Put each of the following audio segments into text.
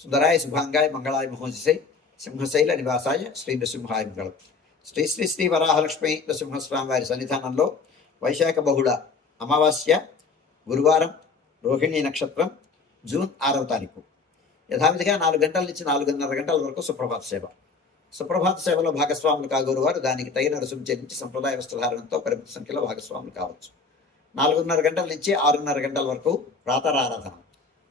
సుందరాయ శుభాంగాయ మంగళాయ మహోజసై సింహశైల నివాసాయ శ్రీ నృసింహాయ మంగళం శ్రీ శ్రీ శ్రీ వరాహలక్ష్మి నృసింహస్వామి వారి సన్నిధానంలో వైశాఖ బహుళ అమావాస్య గురువారం రోహిణి నక్షత్రం జూన్ ఆరవ తారీఖు యథావిధిగా నాలుగు గంటల నుంచి నాలుగున్నర గంటల వరకు సుప్రభాత సేవ సుప్రభాత సేవలో భాగస్వాములు కాగోరు వారు దానికి తగిన రుసుము చెల్లించి సంప్రదాయ వస్త్రధారణతో పరిమిత సంఖ్యలో భాగస్వాములు కావచ్చు. నాలుగున్నర గంటల నుంచి ఆరున్నర గంటల వరకు ప్రాతరారాధన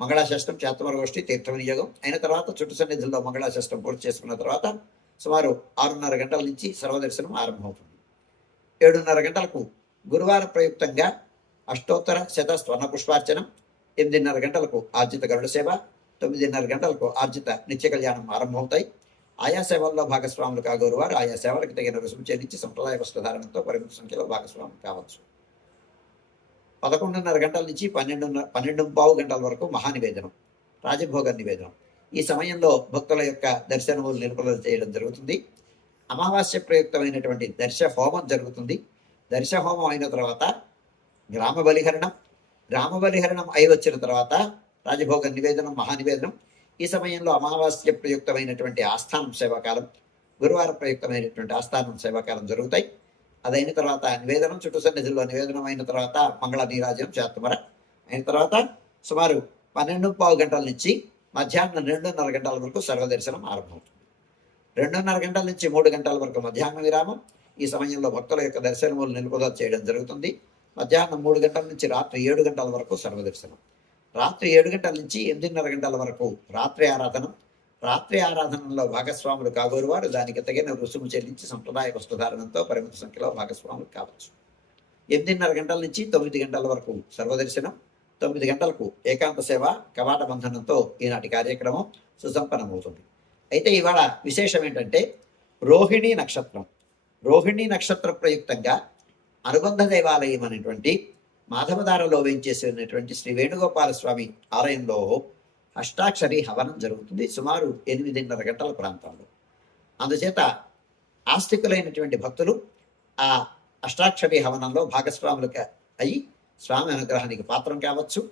మంగళాశాస్త్రం చేతమరగోష్ఠి తీర్థ వినియోగం అయిన తర్వాత చుట్టు సన్నిధుల్లో మంగళాశాస్త్రం పూర్తి చేసుకున్న తర్వాత సుమారు ఆరున్నర గంటల నుంచి సర్వదర్శనం ఆరంభమవుతుంది. ఏడున్నర గంటలకు గురువార ప్రయుక్తంగా అష్టోత్తర శత స్వర్ణ పుష్పార్చనం ఎనిమిదిన్నర గంటలకు ఆర్జిత గరుడ సేవ తొమ్మిదిన్నర గంటలకు ఆర్జిత నిత్య కళ్యాణం ఆరంభమవుతాయి. ఆయా సేవల్లో భాగస్వాములు కాగోరు వారు. ఆయా సేవలకు తగిన రుసుము చెల్లించి సంప్రదాయ వస్త్రధారణతో పరిమిత సంఖ్యలో భాగస్వాములు కావచ్చు. పదకొండున్నర గంటల నుంచి పన్నెండున్నర పన్నెండు పావు గంటల వరకు మహానివేదనం రాజభోగ నివేదనం. ఈ సమయంలో భక్తుల యొక్క దర్శనములు నిలుపుదల చేయడం జరుగుతుంది. అమావాస్య ప్రయుక్తమైనటువంటి దర్శ హోమం జరుగుతుంది. దర్శ హోమం అయిన తర్వాత గ్రామ బలిహరణం గ్రామ బలిహరణం అయి వచ్చిన తర్వాత రాజభోగ నివేదనం మహానివేదనం. ఈ సమయంలో అమావాస్య ప్రయుక్తమైనటువంటి ఆస్థానం సేవాకాలం గురువార ప్రయుక్తమైనటువంటి ఆస్థానం సేవాకాలం జరుగుతాయి. అదైన తర్వాత నివేదనం చుట్టూ సన్నిధిలో నివేదనం అయిన తర్వాత మంగళ నీరాజనం చేస్తామర అయిన తర్వాత సుమారు పన్నెండు పావు గంటల నుంచి మధ్యాహ్నం రెండున్నర గంటల వరకు సర్వదర్శనం ఆరంభమవుతుంది. రెండున్నర గంటల నుంచి మూడు గంటల వరకు మధ్యాహ్న విరామం. ఈ సమయంలో భక్తుల యొక్క దర్శనములు నిలుపుదల చేయడం జరుగుతుంది. మధ్యాహ్నం మూడు గంటల నుంచి రాత్రి ఏడు గంటల వరకు సర్వదర్శనం. రాత్రి ఏడు గంటల నుంచి ఎనిమిదిన్నర గంటల వరకు రాత్రి ఆరాధనం. రాత్రి ఆరాధనలో భాగస్వాములు కాగోరు వారు దానికి తగిన రుసుము చెల్లించి సంప్రదాయ వస్త్రధారణంతో పరిమిత సంఖ్యలో భాగస్వాములు కావచ్చు. ఎనిమిదిన్నర గంటల నుంచి తొమ్మిది గంటల వరకు సర్వదర్శనం తొమ్మిది గంటలకు ఏకాంత సేవ కవాట బంధనంతో ఈనాటి కార్యక్రమం సుసంపన్నమవుతుంది. అయితే ఇవాళ విశేషం ఏంటంటే రోహిణి నక్షత్రం. రోహిణి నక్షత్ర ప్రయుక్తంగా అనుబంధ దేవాలయం అనేటువంటి మాధవధారలో వేయించేసినటువంటి శ్రీ వేణుగోపాల స్వామి ఆలయంలో అష్టాక్షరి హవనం జరుగుతుంది సుమారు ఎనిమిదిన్నర గంటల ప్రాంతంలో. అందుచేత ఆస్తికులైనటువంటి భక్తులు ఆ అష్టాక్షరి హవనంలో భాగస్వాములకు అయి స్వామి అనుగ్రహానికి పాత్రం కావచ్చు.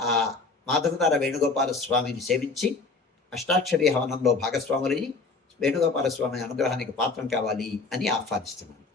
ఆ మాధవతార వేణుగోపాల స్వామిని సేవించి అష్టాక్షరి హవనంలో భాగస్వాములయ్యి వేణుగోపాల స్వామి అనుగ్రహానికి పాత్రం కావాలి అని ఆహ్వానిస్తున్నాను.